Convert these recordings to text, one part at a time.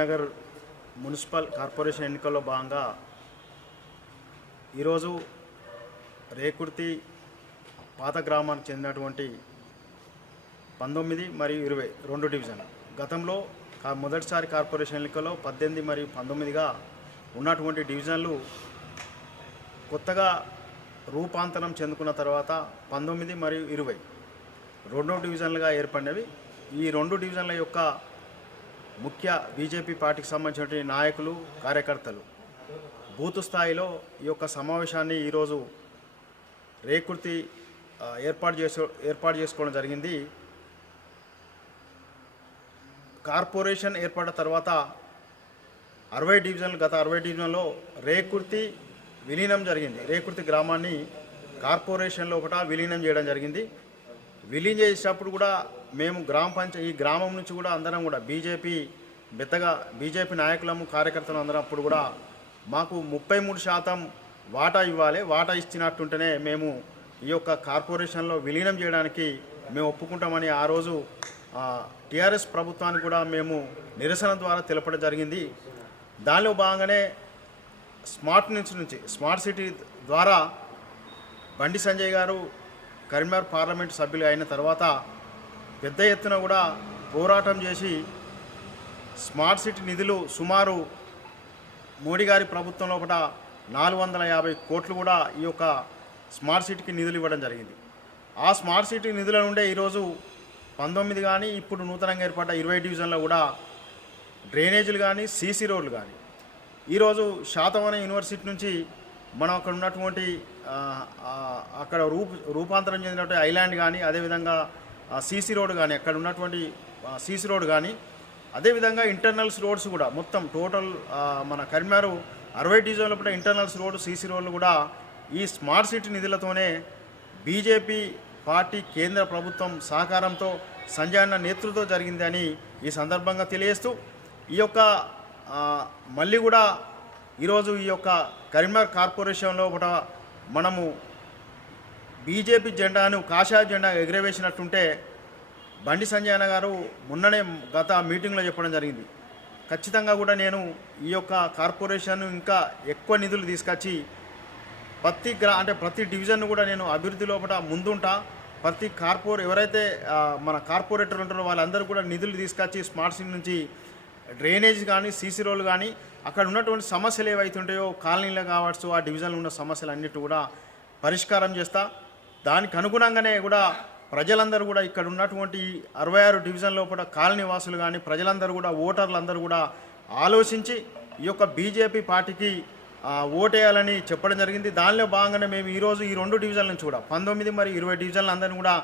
Karimnagar municipal corporation ఎన్నికల్లో భాగంగా ఈరోజు రేకుర్తి పాత గ్రామానికి చెందినటువంటి 19 మరియు 20 రెండు డివిజన్లు గతంలో మొదటిసారి కార్పొరేషన్ ఎన్నికల్లో 18 మరియు 19గా ఉన్నటువంటి డివిజన్లు కొత్తగా రూపాంతరం చెందుకున్న తర్వాత 19 మరియు 20 రెండు డివిజన్లుగా ఏర్పడినవి. ఈ రెండు డివిజన్ల యొక్క ముఖ్య బీజేపీ పార్టీకి సంబంధించిన నాయకులు కార్యకర్తలు బూత్ స్థాయిలో ఈ యొక్క సమావేశాన్ని ఈరోజు రేకుర్తి ఏర్పాటు చేసుకోవడం జరిగింది. కార్పొరేషన్ ఏర్పడిన తర్వాత 60 డివిజన్లు గత 60 డివిజన్లో రేకుర్తి విలీనం జరిగింది. రేకుర్తి గ్రామాన్ని కార్పొరేషన్లో విలీనం చేయడం జరిగింది. విలీనం చేసేటప్పుడు కూడా మేము ఈ గ్రామం నుంచి కూడా అందరం కూడా బీజేపీ నాయకులము కార్యకర్తలు అందరం అప్పుడు కూడా మాకు 33% వాటా ఇవ్వాలి, వాటా ఇచ్చినట్టుంటేనే మేము ఈ యొక్క కార్పొరేషన్లో విలీనం చేయడానికి మేము ఒప్పుకుంటామని ఆ రోజు టీఆర్ఎస్ ప్రభుత్వానికి కూడా మేము నిరసన ద్వారా తెలపడం జరిగింది. దానిలో భాగంగానే స్మార్ట్ సిటీ ద్వారా బండి సంజయ్ గారు కరీంనగర్ పార్లమెంటు సభ్యులు అయిన తర్వాత పెద్ద ఎత్తున కూడా పోరాటం చేసి స్మార్ట్ సిటీ నిధులు సుమారు మోడీ గారి ప్రభుత్వంలో 450 కోట్లు కూడా ఈ యొక్క స్మార్ట్ సిటీకి నిధులు ఇవ్వడం జరిగింది. ఆ స్మార్ట్ సిటీ నిధుల నుండే ఈరోజు 19 కానీ ఇప్పుడు నూతనంగా ఏర్పడ్డ 20 డివిజన్లో కూడా డ్రైనేజీలు కానీ సీసీ రోడ్లు కానీ ఈరోజు శాతవాహన యూనివర్సిటీ నుంచి మనం అక్కడ ఉన్నటువంటి అక్కడ రూపాంతరం చెందినటువంటి ఐలాండ్ కానీ అదేవిధంగా సీసీ రోడ్ కానీ అక్కడ ఉన్నటువంటి సీసీ రోడ్ కానీ అదేవిధంగా ఇంటర్నల్స్ రోడ్స్ కూడా మొత్తం టోటల్ మన కరీంనగర్ 60 డివిజన్ల కూడా ఇంటర్నల్స్ రోడ్ సీసీ రోడ్లు కూడా ఈ స్మార్ట్ సిటీ నిధులతోనే బీజేపీ పార్టీ కేంద్ర ప్రభుత్వం సహకారంతో సంజయ్ అన్న నేతృత్వం జరిగిందని ఈ సందర్భంగా తెలియజేస్తూ ఈ యొక్క మళ్ళీ కూడా ఈరోజు ఈ యొక్క కరీంనగర్ కార్పొరేషన్లో మనము బీజేపీ జెండాను కాషాయ జెండా ఎగరవేసినట్టుంటే బండి సంజయ్ అన్న గారు మొన్ననే గత మీటింగ్లో చెప్పడం జరిగింది. ఖచ్చితంగా కూడా నేను ఈ యొక్క కార్పొరేషన్ ఇంకా ఎక్కువ నిధులు తీసుకొచ్చి ప్రతి డివిజన్ కూడా నేను అభివృద్ధి లోపల ముందుంటా. ప్రతి ఎవరైతే మన కార్పొరేటర్ ఉంటారో వాళ్ళందరూ కూడా నిధులు తీసుకొచ్చి స్మార్ట్ సిటీ నుంచి డ్రైనేజ్ కానీ సీసీ రోడ్లు కానీ అక్కడ ఉన్నటువంటి సమస్యలు ఏవైతుంటాయో కాలనీలో కావచ్చు ఆ డివిజన్లో ఉన్న సమస్యలు అన్నిటి కూడా పరిష్కారం చేస్తా. దానికి అనుగుణంగానే కూడా ప్రజలందరూ కూడా ఇక్కడ ఉన్నటువంటి 66 డివిజన్ లోపల కాలనీ వాసులు కానీ ప్రజలందరూ కూడా ఓటర్లందరూ కూడా ఆలోచించి ఈ యొక్క బీజేపీ పార్టీకి ఓటేయాలని చెప్పడం జరిగింది. దానిలో భాగంగానే మేము ఈరోజు ఈ రెండు డివిజన్ల నుంచి కూడా 19 మరియు 20 డివిజన్లు అందరినీ కూడా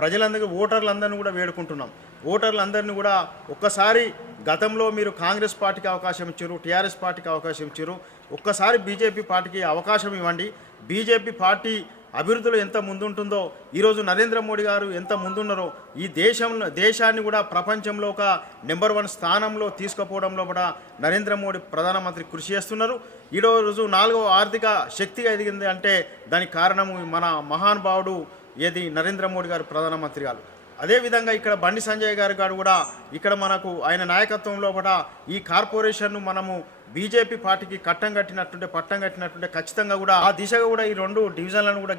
ప్రజలందరికీ ఓటర్లందరినీ కూడా వేడుకుంటున్నాం. ఓటర్లందరినీ కూడా ఒక్కసారి గతంలో మీరు కాంగ్రెస్ పార్టీకి అవకాశం ఇచ్చారు, టీఆర్ఎస్ పార్టీకి అవకాశం ఇచ్చారు, ఒక్కసారి బీజేపీ పార్టీకి అవకాశం ఇవ్వండి. బీజేపీ పార్టీ అభివృద్ధిలో ఎంత ముందుంటుందో ఈరోజు నరేంద్ర మోడీ గారు ఎంత ముందున్నారో ఈ దేశాన్ని కూడా ప్రపంచంలో ఒక నెంబర్ 1 స్థానంలో తీసుకుపోవడంలో కూడా నరేంద్ర మోడీ ప్రధానమంత్రి కృషి చేస్తున్నారు. ఈరోజు 4వ ఆర్థిక శక్తిగా ఎదిగింది అంటే దానికి కారణము మన మహానుభావుడు నరేంద్ర మోడీ గారు ప్రధానమంత్రి గారు. అదేవిధంగా ఇక్కడ బండి సంజయ్ గారు కూడా ఇక్కడ మనకు ఆయన నాయకత్వంలో ఈ కార్పొరేషన్ను మనము బీజేపీ పార్టీకి పట్టం కట్టినట్టుంటే ఖచ్చితంగా కూడా ఆ దిశగా కూడా ఈ రెండు డివిజన్లను కూడా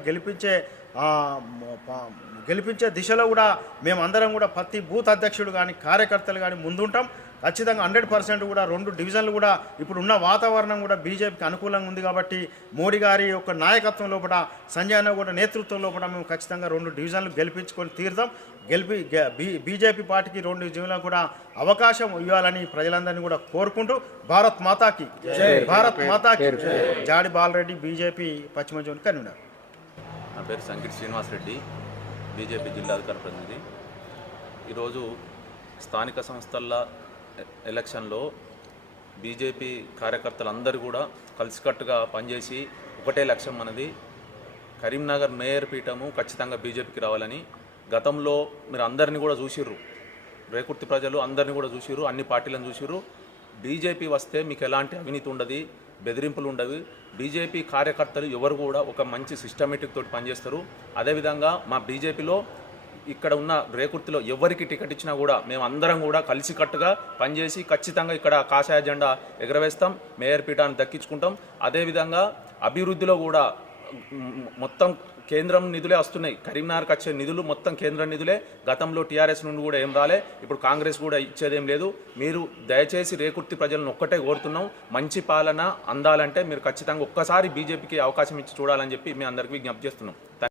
గెలిపించే దిశలో కూడా మేమందరం కూడా ప్రతి బూత్ అధ్యక్షుడు కానీ కార్యకర్తలు కానీ ముందుంటాం. ఖచ్చితంగా 100% కూడా రెండు డివిజన్లు కూడా ఇప్పుడు ఉన్న వాతావరణం కూడా బీజేపీకి అనుకూలంగా ఉంది కాబట్టి మోడీ గారి యొక్క నాయకత్వం లోపల సంజయ్ అన్న కూడా నేతృత్వం లోపల మేము ఖచ్చితంగా రెండు డివిజన్లు గెలిపించుకొని తీరుతాం. బీజేపీ పార్టీకి రెండు డివిజన్లు కూడా అవకాశం ఇవ్వాలని ప్రజలందరినీ కూడా కోరుకుంటూ భారత్ మాతాకి జాడి బాలరెడ్డి బీజేపీ పశ్చిమ జోన్ కన్వీనర్. నా పేరు సంకిట్ శ్రీనివాస్ రెడ్డి, బీజేపీ జిల్లా అధికార ప్రతినిధి. ఈరోజు స్థానిక సంస్థల ఎలక్షన్లో బీజేపీ కార్యకర్తలందరూ కూడా కలిసికట్టుగా పనిచేసి ఒకటే లక్ష్యం మనది, కరీంనగర్ మేయర్ పీఠము ఖచ్చితంగా బీజేపీకి రావాలని. గతంలో మీరు అందరినీ కూడా చూసిర్రు, రేకుర్తి ప్రజలు అందరినీ కూడా చూసిర్రు, అన్ని పార్టీలను చూసిర్రు. బీజేపీ వస్తే మీకు ఎలాంటి అవినీతి ఉండదు, బెదిరింపులు ఉండవు. బీజేపీ కార్యకర్తలు ఎవరు కూడా ఒక మంచి సిస్టమేటిక్ తోటి పనిచేస్తారు. అదేవిధంగా మా బీజేపీలో ఇక్కడ ఉన్న రేకుర్తిలో ఎవరికి టికెట్ ఇచ్చినా కూడా మేము అందరం కూడా కలిసికట్టుగా పనిచేసి ఖచ్చితంగా ఇక్కడ కాషాయ జెండా ఎగరవేస్తాం, మేయర్ పీఠాన్ని దక్కించుకుంటాం. అదేవిధంగా అభివృద్ధిలో కూడా మొత్తం కేంద్రం నిధులే వస్తున్నాయి. కరీంనగర్కి వచ్చే నిధులు మొత్తం కేంద్ర నిధులే. గతంలో టీఆర్ఎస్ నుండి కూడా ఏం రాలే, ఇప్పుడు కాంగ్రెస్ కూడా ఇచ్చేదేం లేదు. మీరు దయచేసి రేకుర్తి ప్రజలను ఒక్కటే కోరుతున్నాం, మంచి పాలన అందాలంటే మీరు ఖచ్చితంగా ఒక్కసారి బీజేపీకి అవకాశం ఇచ్చి చూడాలని చెప్పి మీ అందరికీ విజ్ఞప్తి చేస్తున్నాం.